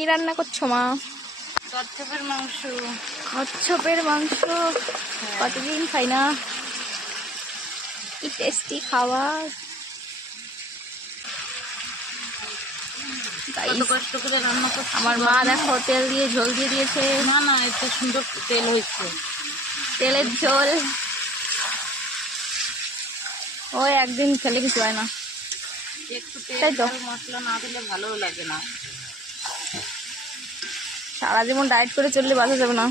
কি রান্না করছো মা? কচ্ছপের মাংস। কচ্ছপের মাংস? কতদিন খাই না। কি টেস্টি খাবার। কত কষ্ট করে রান্না করছি। আমার মা দেখো তেল দিয়ে ঝোল দিয়ে দিয়েছে। না না, এত সুন্দর তেল হয়েছে। তেলের ঝোল ওই একদিন খেলে কিছু হয় না। একটু তেল তাই তো। ঝাল মশলা না দিলে ভালোও লাগে না। সারা জীবন ডায়েট করে চললে বাঁচা যাবে না।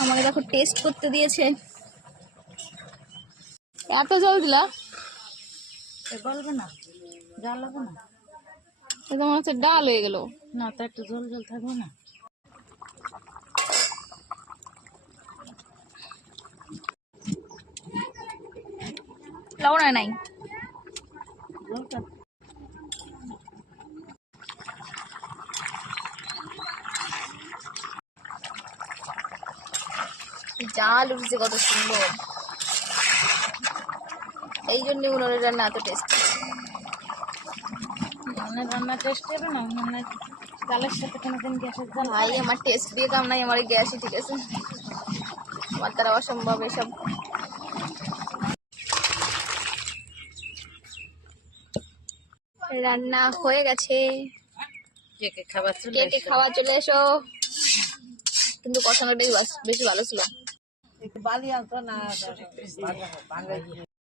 আমাকে দেখো টেস্ট করতে দিয়েছে। এত জল দিলা? গলবে না, জাল হবে না। এটা মনে হচ্ছে ডাল হয়ে গেল। না, তা একটু ঝোল ঝোল থাকবে না। লবণ হয় নাই। ঝোলটা জাল উঠছে কত সুন্দর। এই জন্য উনুনের রান্না এত টেস্ট। মানে রান্না টেস্ট হবে না, মানে জালের সাথে কোনোদিন গ্যাসের জাল ভাই আমার টেস্ট দিয়ে কাম নাই, আমার গ্যাসই ঠিক আছে। আমার দ্বারা অসম্ভব এসব। রান্না হয়ে গেছে। কে কে খাবার চলে কে কে খাওয়া চলে এসো। কিন্তু কষানোটাই বেশি ভালো ছিল। একটু বালি আনতো না।